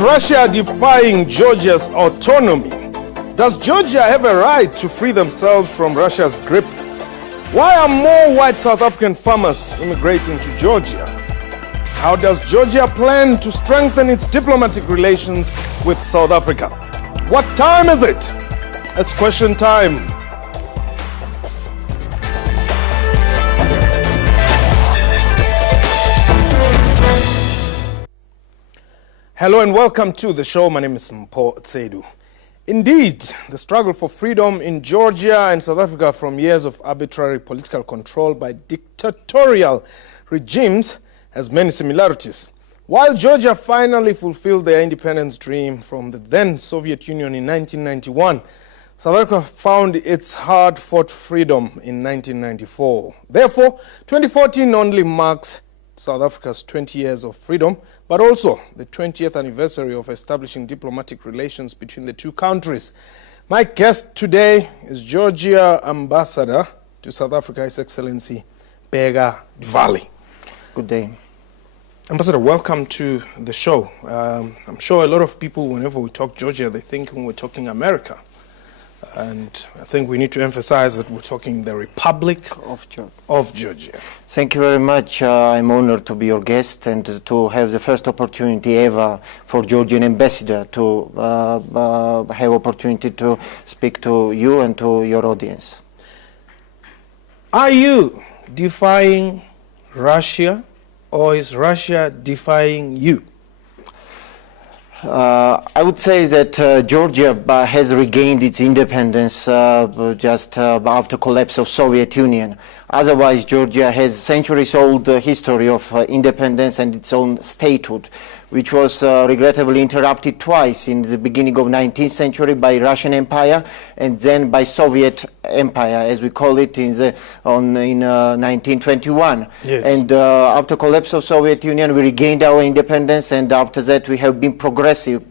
Is Russia defying Georgia's autonomy? Does Georgia have a right to free themselves from Russia's grip? Why are more white South African farmers immigrating to Georgia? How does Georgia plan to strengthen its diplomatic relations with South Africa? What time is it? It's question time. Hello and welcome to the show. My name is Mpho Tsedu. Indeed, the struggle for freedom in Georgia and South Africa from years of arbitrary political control by dictatorial regimes has many similarities. While Georgia finally fulfilled their independence dream from the then Soviet Union in 1991, South Africa found its hard-fought freedom in 1994. Therefore, 2014 only marks South Africa's 20 years of freedom, but also the 20th anniversary of establishing diplomatic relations between the two countries. My guest today is Georgia Ambassador to South Africa, His Excellency Bheka Dvali. Good day. Ambassador, welcome to the show. I'm sure a lot of people, whenever we talk Georgia, they think we're talking America. And I think we need to emphasize that we're talking the Republic of Georgia. Thank you very much. I'm honored to be your guest and to have the first opportunity ever for Georgian ambassador to have opportunity to speak to you and to your audience. Are you defying Russia, or is Russia defying you? I would say that Georgia has regained its independence just after collapse of Soviet Union. Otherwise, Georgia has centuries-old history of independence and its own statehood, which was regrettably interrupted twice in the beginning of 19th century by Russian Empire and then by Soviet Empire, as we call it, in 1921. Yes. And after collapse of Soviet Union, we regained our independence, and after that we have been progressive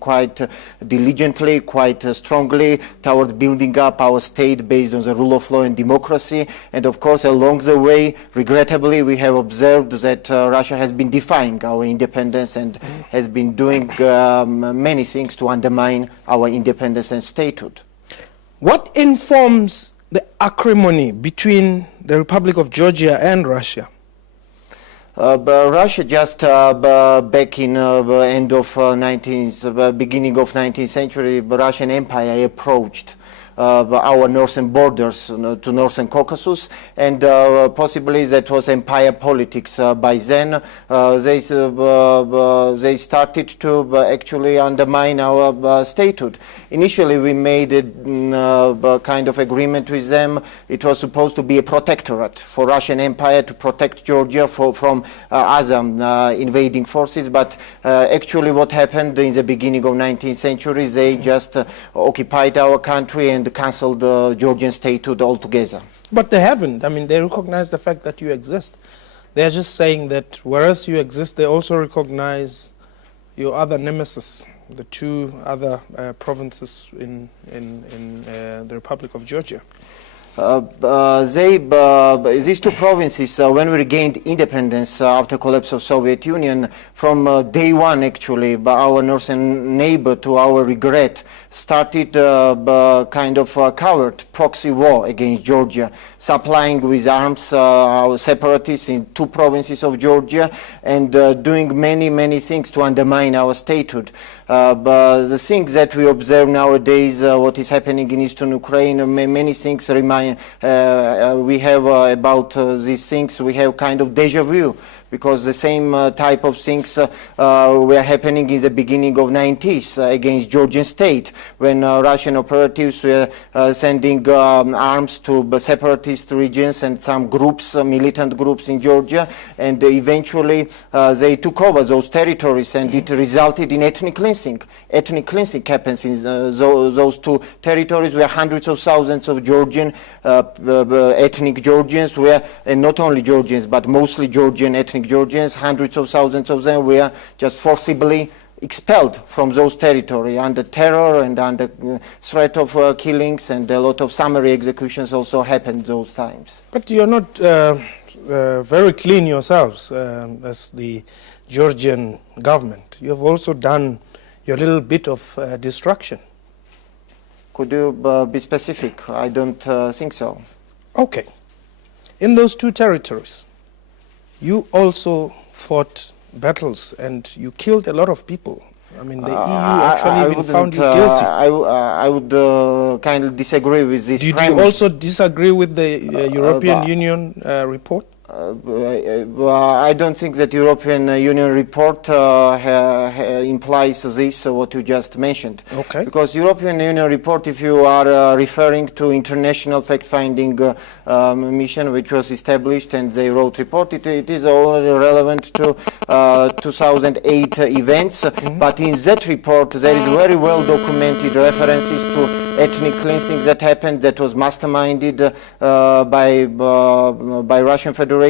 quite diligently, quite strongly toward building up our state based on the rule of law and democracy. And of course, along the way, regrettably, we have observed that Russia has been defying our independence and has been doing many things to undermine our independence and statehood. What informs the acrimony between the Republic of Georgia and Russia? Russia just back in end of beginning of 19th century, the Russian Empire approached our northern borders to northern Caucasus, and possibly that was empire politics. By then, they started to actually undermine our statehood. Initially, we made a kind of agreement with them. It was supposed to be a protectorate for Russian Empire to protect Georgia from other invading forces, but actually what happened in the beginning of 19th century, they just occupied our country and cancelled the Georgian statehood altogether. But they haven't. I mean, they recognize the fact that you exist. They're just saying that whereas you exist, they also recognize your other nemesis, the two other provinces in the Republic of Georgia. These two provinces, when we regained independence after collapse of Soviet Union, from day one actually, our northern neighbor, to our regret, started kind of covert proxy war against Georgia, supplying with arms our separatists in two provinces of Georgia and doing many things to undermine our statehood. But the things that we observe nowadays, what is happening in eastern Ukraine, many things remind, we have about these things, we have kind of deja vu, because the same type of things were happening in the beginning of 90s against Georgian state, when Russian operatives were sending arms to separatist regions and some groups, militant groups in Georgia, and eventually they took over those territories, and it resulted in ethnic cleansing. Ethnic cleansing happens in those two territories, where hundreds of thousands of Georgian ethnic Georgians were, and not only Georgians, but mostly Georgian ethnic Georgians, hundreds of thousands of them were just forcibly expelled from those territories under terror and under threat of killings, and a lot of summary executions also happened those times. But you're not very clean yourselves as the Georgian government. You have also done your little bit of destruction. Could you be specific? I don't think so. Okay. In those two territories, you also fought battles and you killed a lot of people. I mean, the EU actually even found you guilty. I would kindly disagree with this Did premise. you also disagree with the European Union report? I don't think that European Union report implies this, what you just mentioned. Okay. Because European Union report, if you are referring to international fact-finding mission, which was established and they wrote report, it is already relevant to 2008 events. But in that report, there is very well documented references to ethnic cleansing that happened, that was masterminded by Russian Federation,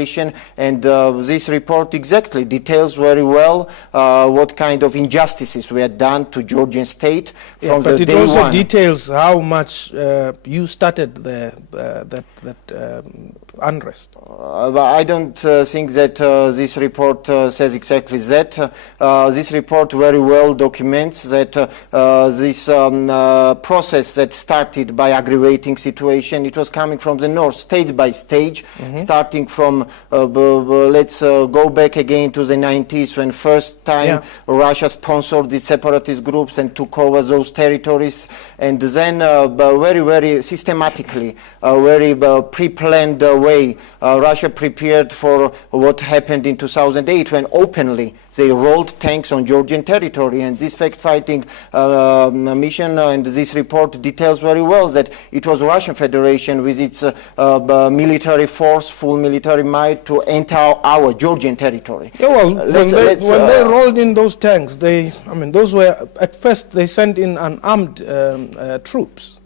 and this report exactly details very well what kind of injustices were done to Georgian state from but the it day also one. details how much you started that unrest. I don't think that this report says exactly that. This report very well documents that this process that started by aggravating situation, it was coming from the north, stage by stage, starting from, let's go back again to the 90s when first time Russia sponsored the separatist groups and took over those territories, and then very, very systematically, very pre-planned way, Russia prepared for what happened in 2008 when openly they rolled tanks on Georgian territory. And this fact-fighting mission and this report details very well that it was Russian Federation with its military force, full military might, to enter our Georgian territory. Yeah, well, when they rolled in those tanks, those were, at first they sent in unarmed troops.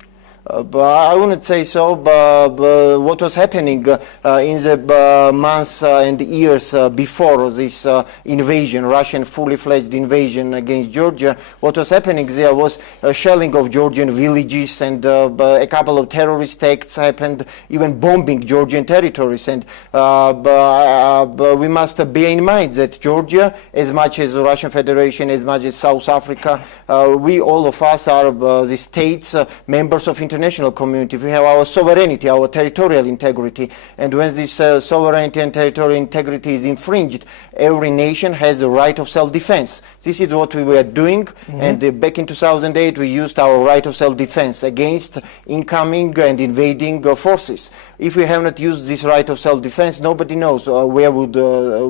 But I wouldn't say so, but what was happening in the months and years before this invasion, Russian fully-fledged invasion against Georgia, what was happening there was shelling of Georgian villages, and a couple of terrorist acts happened, even bombing Georgian territories. And we must bear in mind that Georgia, as much as the Russian Federation, as much as South Africa, we all of us are the states, members of international community. We have our sovereignty, our territorial integrity, and when this sovereignty and territorial integrity is infringed, every nation has the right of self-defense. This is what we were doing, and back in 2008 we used our right of self-defense against incoming and invading forces. If we have not used this right of self-defense, nobody knows where would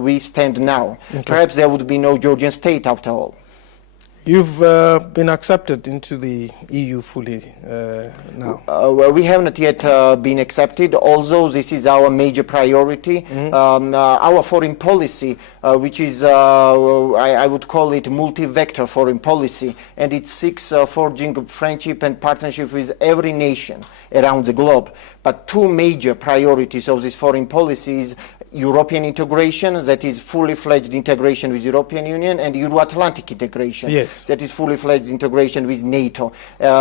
we stand now. Perhaps there would be no Georgian state after all. You've been accepted into the EU fully now. Well, we have not yet been accepted, although this is our major priority. Our foreign policy, which is, I would call it multi-vector foreign policy, and it seeks forging friendship and partnership with every nation around the globe. But two major priorities of this foreign policy is European integration, that is fully-fledged integration with European Union, and Euro-Atlantic integration, that is fully-fledged integration with NATO.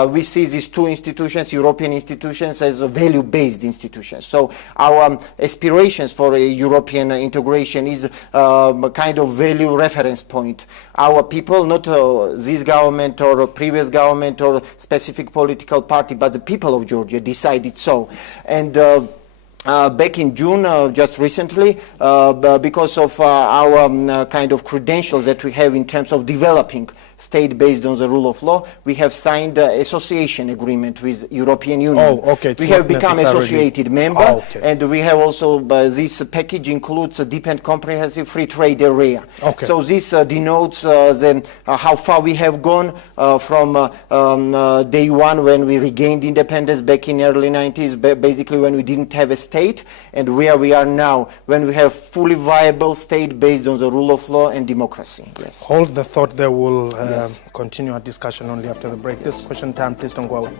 We see these two institutions, European institutions, as value-based institutions. So our aspirations for a European integration is a kind of value reference point. Our people, not this government or previous government or specific political party, but the people of Georgia decided so. And back in June, just recently, because of our kind of credentials that we have in terms of developing state based on the rule of law, we have signed an association agreement with European Union. We have become associated member, and we have also, this package includes a deep and comprehensive free trade area. So this denotes how far we have gone from day one when we regained independence back in early 90s, basically when we didn't have a state, and where we are now when we have fully viable state based on the rule of law and democracy. Hold the thought there. We'll continue our discussion only after the break. This is Question Time. Please don't go away.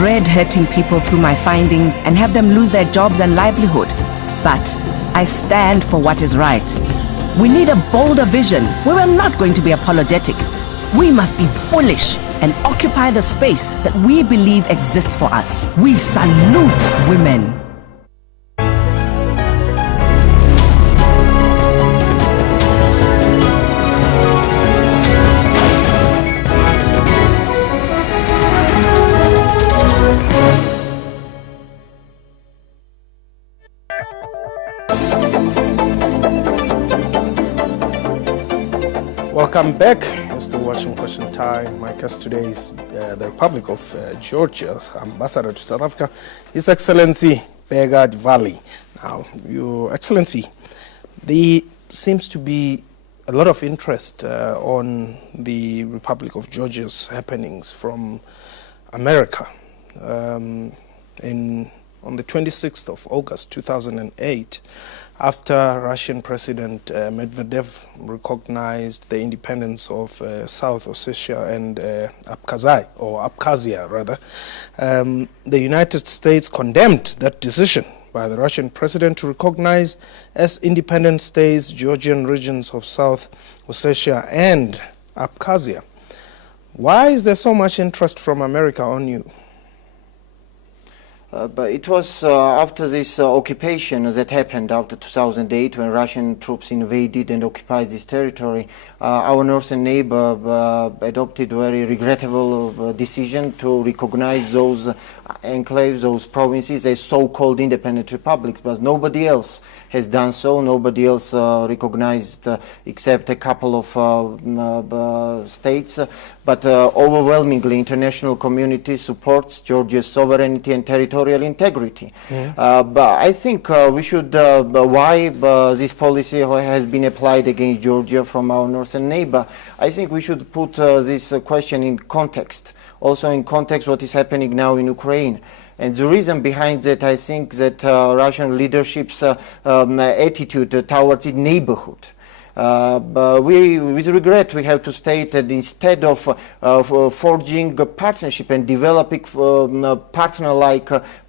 dread hurting people through my findings and have them lose their jobs and livelihood. But I stand for what is right. We need a bolder vision where we're not going to be apologetic. We must be bullish and occupy the space that we believe exists for us. We salute women. Welcome back. You're still watching Question Time. My guest today is the Republic of Georgia's Ambassador to South Africa, His Excellency Dvali. Now, Your Excellency, there seems to be a lot of interest on the Republic of Georgia's happenings from America. On the 26th of August 2008, after Russian President Medvedev recognized the independence of South Ossetia and Abkhazia, the United States condemned that decision by the Russian president to recognize as independent states Georgian regions of South Ossetia and Abkhazia. Why is there so much interest from America on you? But it was after this occupation that happened after 2008, when Russian troops invaded and occupied this territory. Our northern neighbor adopted a very regrettable decision to recognize those enclaves, those provinces, as so-called independent republics, but nobody else has done so. Nobody else recognized except a couple of states. But overwhelmingly, international community supports Georgia's sovereignty and territorial integrity. But I think we should, why this policy has been applied against Georgia from our northern neighbor, I think we should put this question in context. Also in context what is happening now in Ukraine. And the reason behind that, I think that Russian leadership's attitude towards its neighborhood. But with regret, we have to state that instead of forging a partnership and developing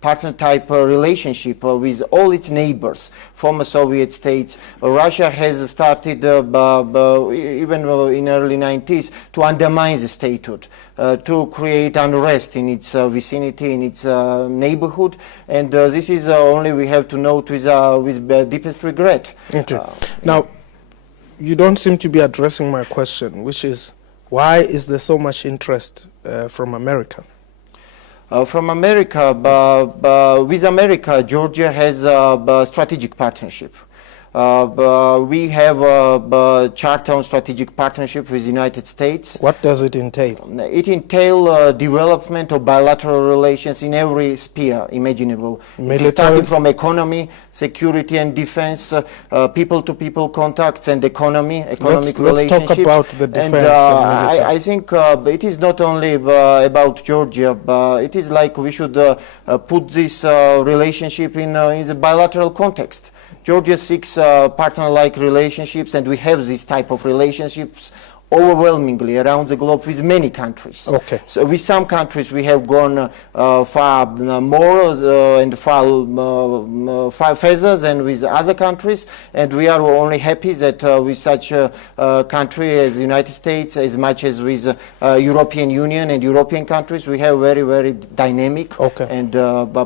partner-type relationship with all its neighbors, former Soviet states, Russia has started, even in early 90s, to undermine the statehood, to create unrest in its vicinity, in its neighborhood, and this is only we have to note with deepest regret. Okay. Now, you don't seem to be addressing my question, which is, why is there so much interest from America? From America, with America, Georgia has a strategic partnership. We have a charter on strategic partnership with the United States. What does it entail? It entails development of bilateral relations in every sphere imaginable. Starting from economy, security and defense, people-to-people contacts and economic relationships. Let's talk about the defense and I think it is not only about Georgia, but it is like we should put this relationship in the bilateral context. Georgia seeks partner-like relationships, and we have this type of relationships overwhelmingly around the globe with many countries. Okay. So with some countries we have gone far more and far further than with other countries, and we are only happy that with such a country as the United States, as much as with European Union and European countries, we have very, very dynamic and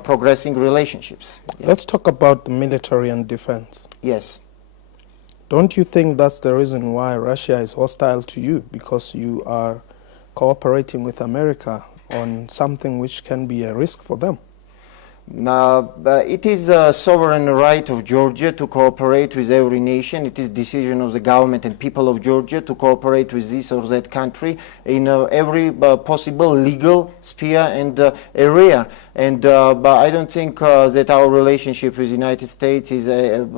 progressing relationships. Yeah. Let's talk about the military and defense. Yes. Don't you think that's the reason why Russia is hostile to you? Because you are cooperating with America on something which can be a risk for them? It is a sovereign right of Georgia to cooperate with every nation. It is decision of the government and people of Georgia to cooperate with this or that country in every possible legal sphere and area. And but I don't think that our relationship with the United States is should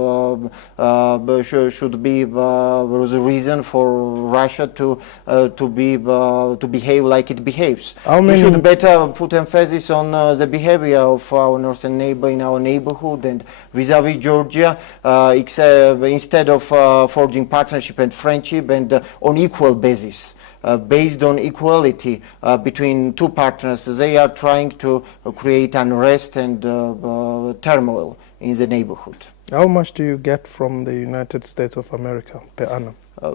be the reason for Russia to behave like it behaves. We should better put emphasis on the behavior of our our northern neighbor in our neighborhood, and vis-à-vis Georgia, instead of forging partnership and friendship and on equal basis, based on equality between two partners, they are trying to create unrest and turmoil in the neighborhood. How much do you get from the United States of America per annum? We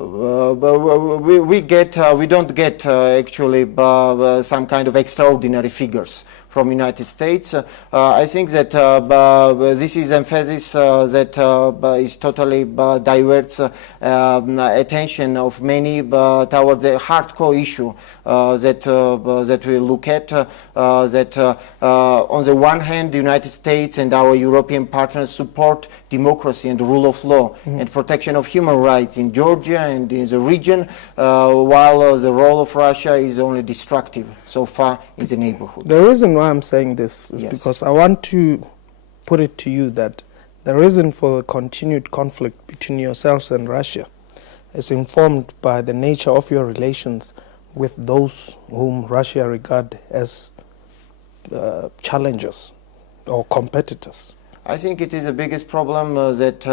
don't get actually some kind of extraordinary figures from United States. I think that this is emphasis that is totally diverts attention of many towards the hardcore issue that we look at. That on the one hand, the United States and our European partners support democracy and rule of law and protection of human rights in Georgia and in the region, while the role of Russia is only destructive so far in the neighborhood. The reason why I'm saying this is Yes. because I want to put it to you that the reason for the continued conflict between yourselves and Russia is informed by the nature of your relations with those whom Russia regard as challengers or competitors. I think it is the biggest problem that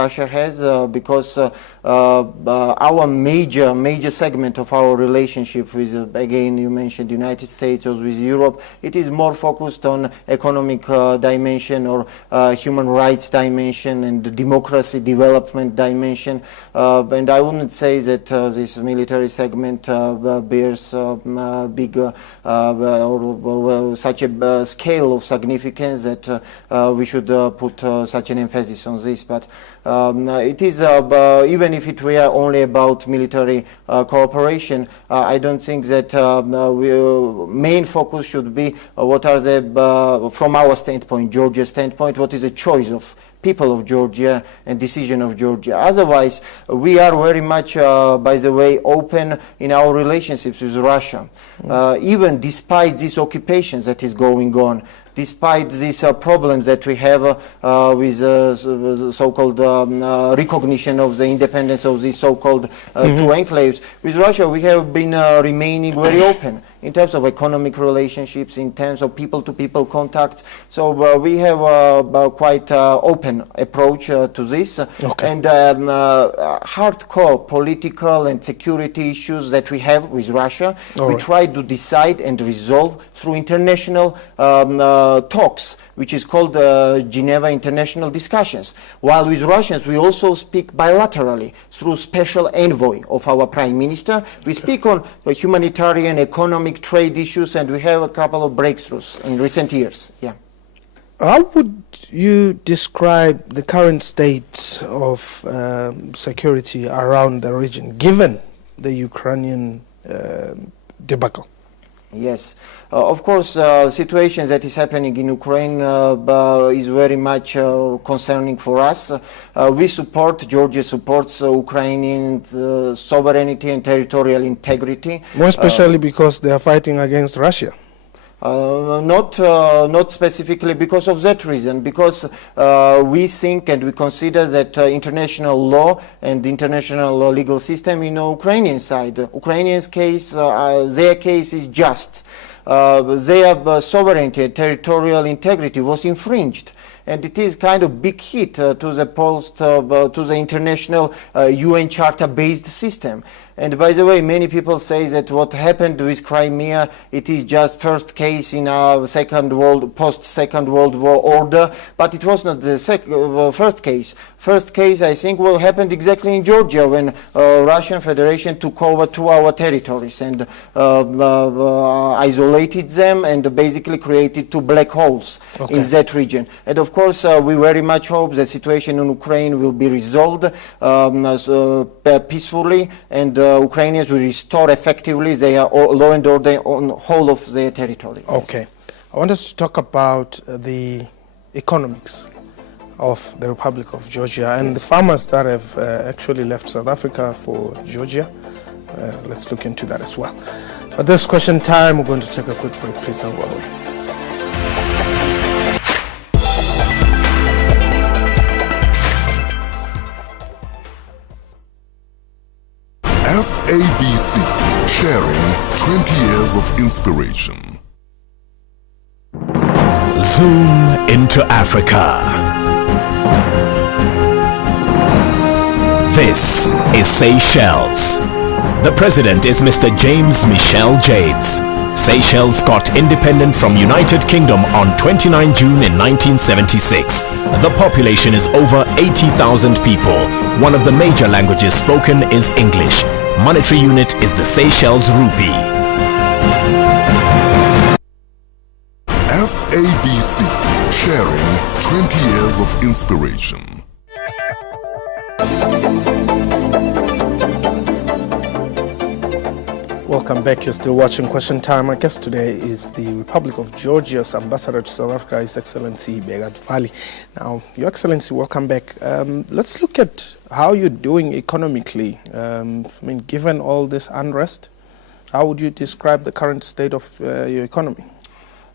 Russia has because our major segment of our relationship with, again, you mentioned United States or with Europe, it is more focused on economic dimension or human rights dimension and democracy development dimension. And I wouldn't say that this military segment bears big or such a scale of significance that we should put such an emphasis on this. But it is, even if it were only about military cooperation, I don't think that main focus should be what are the, from our standpoint, Georgia's standpoint, what is the choice of people of Georgia and decision of Georgia. Otherwise, we are very much, by the way, open in our relationships with Russia. Even despite these occupations that is going on, despite these problems that we have with the so-called recognition of the independence of these so-called two enclaves, with Russia we have been remaining very open in terms of economic relationships, in terms of people-to-people contacts. So we have a quite open approach to this. Okay. And hardcore political and security issues that we have with Russia, we try to decide and resolve through international talks, which is called Geneva International Discussions. While with Russians, we also speak bilaterally through special envoy of our Prime Minister. We speak on humanitarian, economic, trade issues, and we have a couple of breakthroughs in recent years. Yeah. How would you describe the current state of security around the region, given the Ukrainian debacle? Yes, of course, situation that is happening in Ukraine is very much concerning for us. Georgia supports Ukrainian sovereignty and territorial integrity. More especially because they are fighting against Russia. Not specifically because of that reason, because we think and we consider that international law and international legal system in the Ukrainian side, Ukrainians' case, their case is just. Their sovereignty and territorial integrity was infringed. And it is kind of big hit to the international UN Charter-based system. And by the way, many people say that what happened with Crimea, it is just first case in our post-Second World War order, but it was not the first case. First case, I think, happened exactly in Georgia when Russian Federation took over 2 our territories and isolated them and basically created 2 black holes in that region. And of course, we very much hope the situation in Ukraine will be resolved peacefully, and Ukrainians will restore effectively their law and order on whole of their territory. Okay. Yes. I want us to talk about the economics of the Republic of Georgia and the farmers that have actually left South Africa for Georgia. Let's look into that as well. But this question time, we're going to take a quick break. Please don't go away. SABC, sharing 20 years of inspiration. Zoom into Africa. This is Seychelles. The president is Mr. James Michel James. Seychelles got independent from United Kingdom on 29 June in 1976. The population is over 80,000 people. One of the major languages spoken is English. Monetary unit is the Seychelles rupee. SABC, sharing 20 years of inspiration. Welcome back. You're still watching Question Time. Our guest today is the Republic of Georgia's Ambassador to South Africa, His Excellency Dvali. Now, Your Excellency, welcome back. Let's look at how you're doing economically. Given all this unrest, how would you describe the current state of your economy?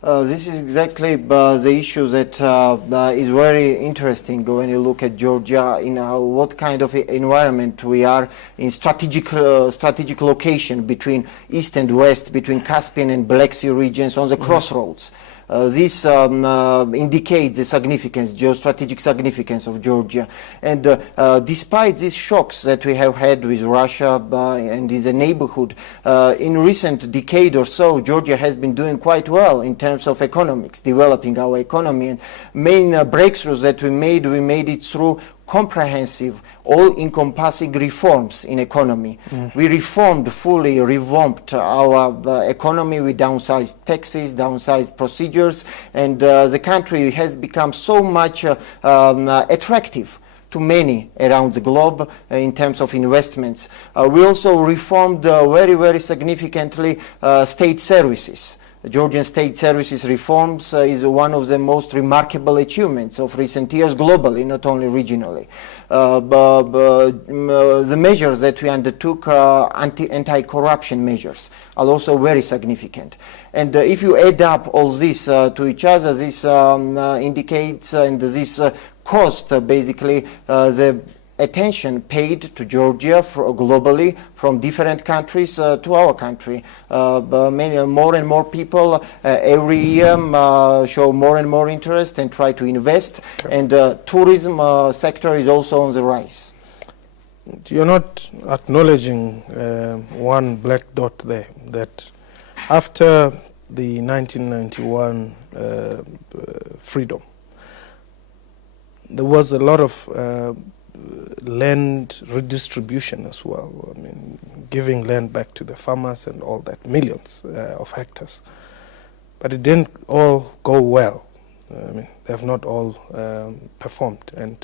This is exactly the issue that is very interesting when you look at Georgia, in what kind of environment we are in strategic location between East and West, between Caspian and Black Sea regions on the crossroads. This indicates the significance, geostrategic significance of Georgia. And despite these shocks that we have had with Russia and in the neighborhood, in recent decade or so, Georgia has been doing quite well in terms of economics, developing our economy. And main breakthroughs that we made it through comprehensive, all-encompassing reforms in economy. We reformed, fully revamped our economy. We downsized taxes, downsized procedures, and the country has become so much attractive to many around the globe in terms of investments. We also reformed very, very significantly state services. The Georgian state services reforms is one of the most remarkable achievements of recent years globally, not only regionally. The measures that we undertook, anti-corruption measures, are also very significant. And if you add up all this to each other, this indicates and this caused basically the attention paid to Georgia globally from different countries to our country. More and more people every year show more and more interest and try to invest, and the tourism sector is also on the rise. You're not acknowledging one black dot there, that after the 1991 freedom, there was a lot of land redistribution as well. Giving land back to the farmers and all that, millions of hectares. But it didn't all go well. They have not all performed, and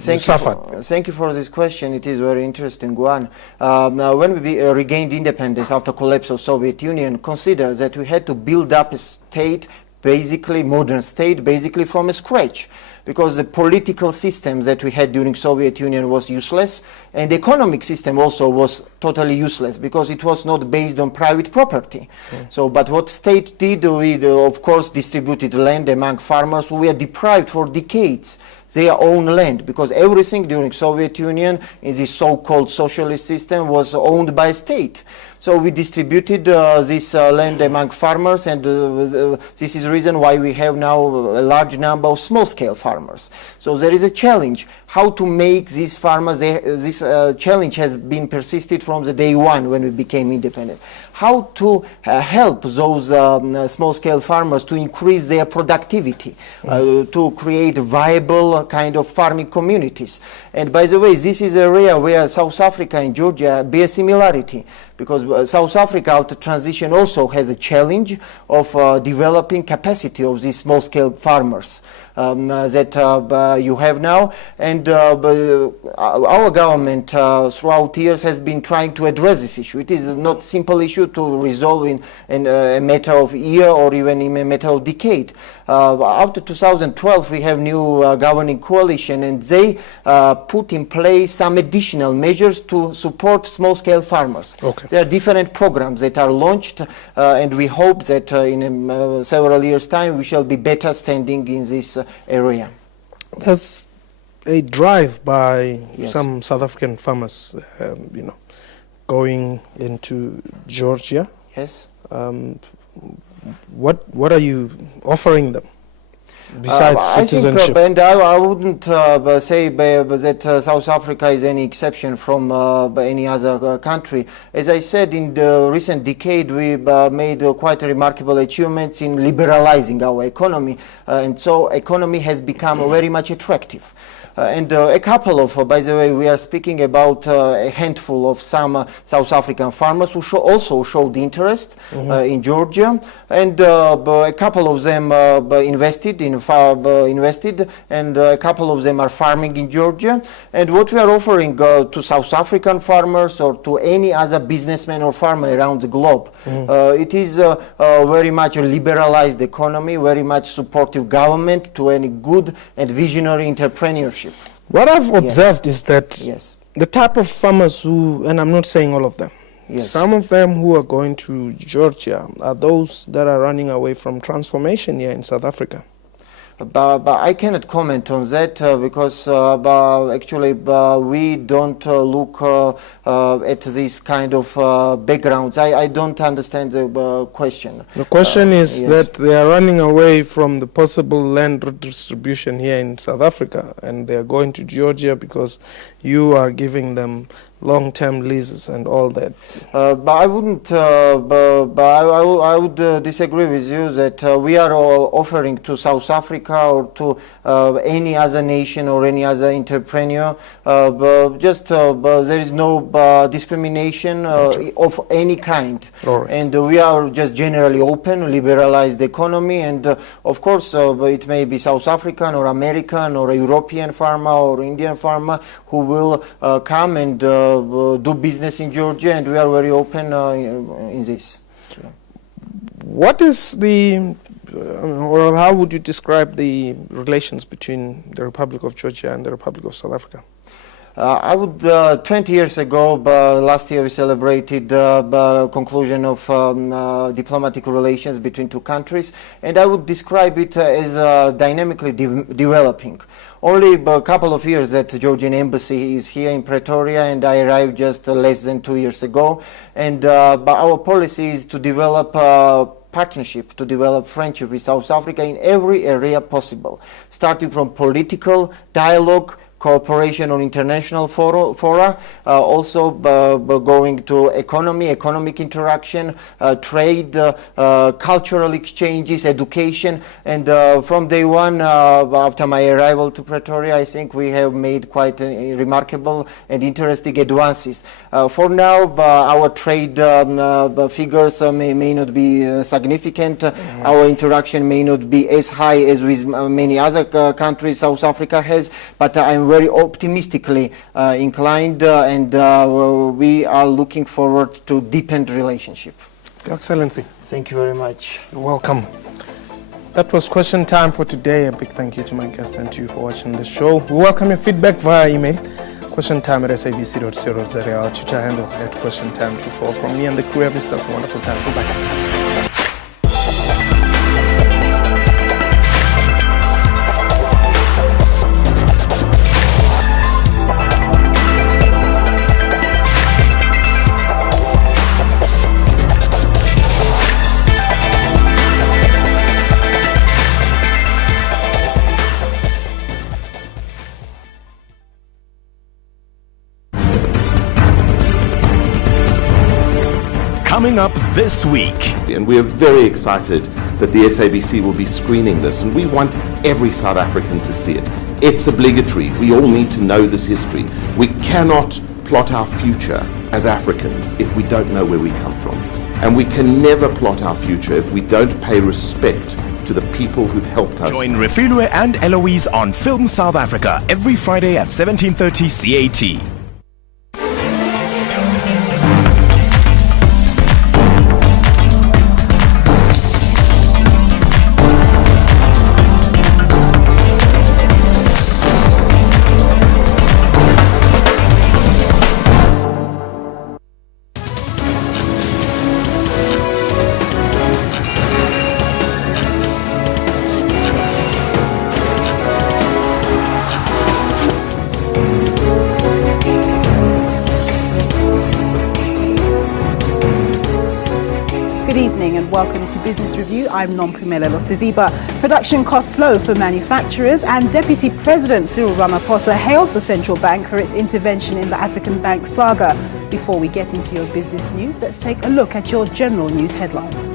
suffered. Thank you for this question. It is a very interesting one. Now, when we regained independence after collapse of Soviet Union, consider that we had to build up a state, basically modern state, basically from scratch, because the political system that we had during Soviet Union was useless, and the economic system also was totally useless because it was not based on private property. So, but what state did, we of course distributed land among farmers who were deprived for decades their own land, because everything during Soviet Union in this so-called socialist system was owned by state. So we distributed this land among farmers, and this is the reason why we have now a large number of small-scale farmers. So there is a challenge how to make these farmers, this challenge has been persisted from the day one when we became independent. How to help those small-scale farmers to increase their productivity, to create viable kind of farming communities. And by the way, this is an area where South Africa and Georgia bear similarity, because South Africa after transition also has a challenge of developing capacity of these small-scale farmers that you have now. And our government throughout years has been trying to address this issue. It is not a simple issue to resolve in a matter of year or even in a matter of decade. After 2012, we have new governing coalition, and they put in place some additional measures to support small-scale farmers. Okay. There are different programs that are launched, and we hope that in several years' time we shall be better standing in this area. There's a drive by some South African farmers, going into Georgia. Yes. What are you offering them? besides citizenship? And I wouldn't say that South Africa is any exception from any other country. As I said, in the recent decade, we made quite remarkable achievements in liberalizing our economy, and so economy has become very much attractive. And a couple of, by the way, we are speaking about a handful of some South African farmers who also showed interest in Georgia, and a couple of them invested, and a couple of them are farming in Georgia. And what we are offering to South African farmers or to any other businessman or farmer around the globe, it is very much a liberalized economy, very much supportive government to any good and visionary entrepreneurship. What I've observed is that Yes. the type of farmers who, and I'm not saying all of them, Yes. some of them who are going to Georgia are those that are running away from transformation here in South Africa. But I cannot comment on that because actually we don't look at this kind of backgrounds. I don't understand the question. The question is yes. that they are running away from the possible land redistribution here in South Africa, and they are going to Georgia because you are giving them long-term leases and all that. But I wouldn't. I would disagree with you that we are offering to South Africa or to any other nation or any other entrepreneur. There is no discrimination of any kind, Right. and we are just generally open, liberalized economy. And of course, it may be South African or American or a European farmer or Indian farmer who will come and do business in Georgia, and we are very open in this. What is the, or how would you describe the relations between the Republic of Georgia and the Republic of South Africa? I would, 20 years ago, last year we celebrated the conclusion of diplomatic relations between two countries, and I would describe it as dynamically developing. Only a couple of years that the Georgian embassy is here in Pretoria, and I arrived just less than 2 years ago. And but our policy is to develop partnership, to develop friendship with South Africa in every area possible, starting from political dialogue, cooperation on international fora, also going to economic interaction, trade, cultural exchanges, education, and from day one, after my arrival to Pretoria, I think we have made quite remarkable and interesting advances. For now, our trade figures may not be significant. Our interaction may not be as high as with many other countries South Africa has, but I'm very optimistically inclined, and we are looking forward to deepened relationship. Your Excellency. Thank you very much. You're welcome. That was question time for today. A big thank you to my guest and to you for watching the show. We welcome your feedback via email, questiontime@sabc.co.za, our Twitter handle @questiontime24. From me and the crew, have yourself a wonderful time. Goodbye. Coming up this week. And we are very excited that the SABC will be screening this, and we want every South African to see it. It's obligatory. We all need to know this history. We cannot plot our future as Africans if we don't know where we come from. And we can never plot our future if we don't pay respect to the people who've helped us. Join Refilwe and Eloise on Film South Africa every Friday at 17:30 CAT. welcome to Business Review. I'm Nomphumela Losiziba. Production costs slow for manufacturers, and Deputy President Cyril Ramaphosa hails the central bank for its intervention in the African bank saga. Before we get into your business news, let's take a look at your general news headlines.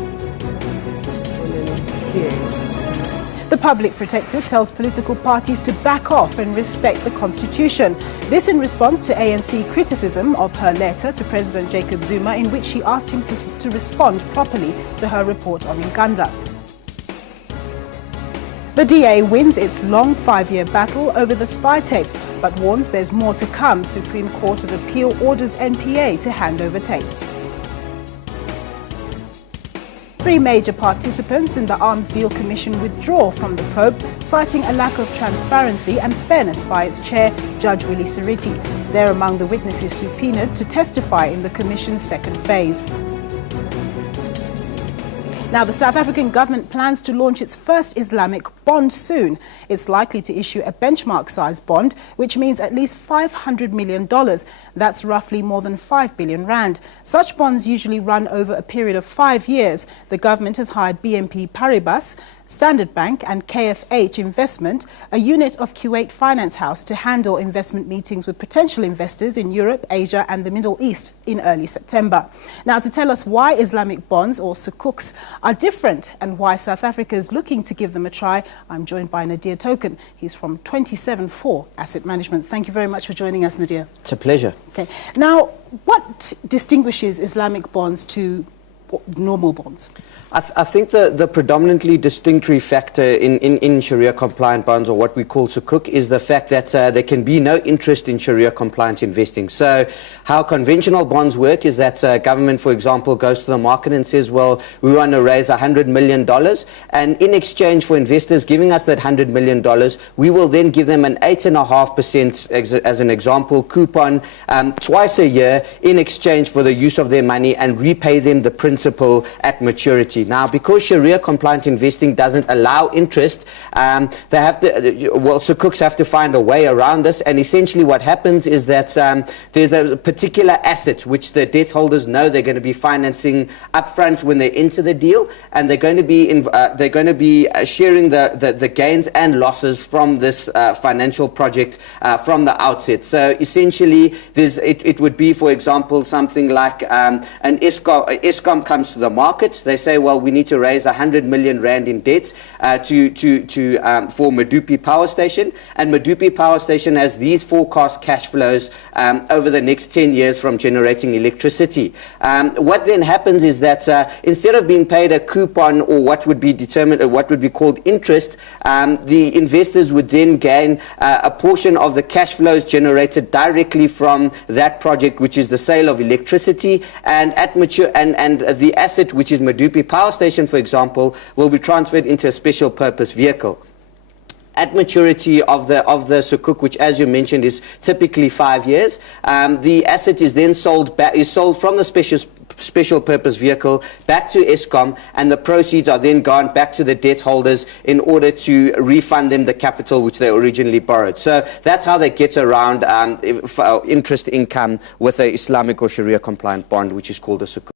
The Public Protector tells political parties to back off and respect the Constitution. This in response to ANC criticism of her letter to President Jacob Zuma, in which she asked him to respond properly to her report on Uganda. The DA wins its long 5-year battle over the spy tapes, but warns there's more to come. Supreme Court of Appeal orders NPA to hand over tapes. 3 major participants in the Arms Deal Commission withdraw from the probe, citing a lack of transparency and fairness by its chair, Judge Willie Siriti. They're among the witnesses subpoenaed to testify in the Commission's second phase. Now, the South African government plans to launch its first Islamic bond soon. It's likely to issue a benchmark-sized bond, which means at least $500 million. That's roughly more than 5 billion rand. Such bonds usually run over a period of 5 years. The government has hired BNP Paribas, Standard Bank and KFH Investment, a unit of Kuwait Finance House, to handle investment meetings with potential investors in Europe, Asia and the Middle East in early September. Now, to tell us why Islamic bonds, or sukuks, are different and why South Africa is looking to give them a try, I'm joined by Nadir Token. He's from 274 Asset Management. Thank you very much for joining us, Nadir. It's a pleasure. Okay. Now, what distinguishes Islamic bonds to normal bonds? I think the predominantly distinctive factor in Sharia-compliant bonds, or what we call sukuk, is the fact that there can be no interest in Sharia-compliant investing. So how conventional bonds work is that government, for example, goes to the market and says, well, we want to raise $100 million, and in exchange for investors giving us that $100 million, we will then give them an 8.5%, as an example, coupon twice a year in exchange for the use of their money, and repay them the principal at maturity. Now, because Sharia-compliant investing doesn't allow interest, they have to, sukuks have to find a way around this, and essentially what happens is that there's a particular asset which the debt holders know they're going to be financing upfront when they enter the deal, and they're going to be sharing the gains and losses from this financial project from the outset. So essentially, it would be, for example, something like an Eskom comes to the market. They say, well, we need to raise 100 million rand in debts for Medupi Power Station, and Medupi Power Station has these forecast cash flows over the next 10 years from generating electricity. What then happens is that instead of being paid a coupon, or what would be called interest, the investors would then gain a portion of the cash flows generated directly from that project, which is the sale of electricity, and at mature and the asset, which is Medupi Power Station, for example, will be transferred into a special purpose vehicle. At maturity of the sukuk, which, as you mentioned, is typically 5 years, the asset is then sold from the special purpose vehicle back to Eskom, and the proceeds are then gone back to the debt holders in order to refund them the capital which they originally borrowed. So that's how they get around interest income with an Islamic or Sharia compliant bond, which is called a sukuk.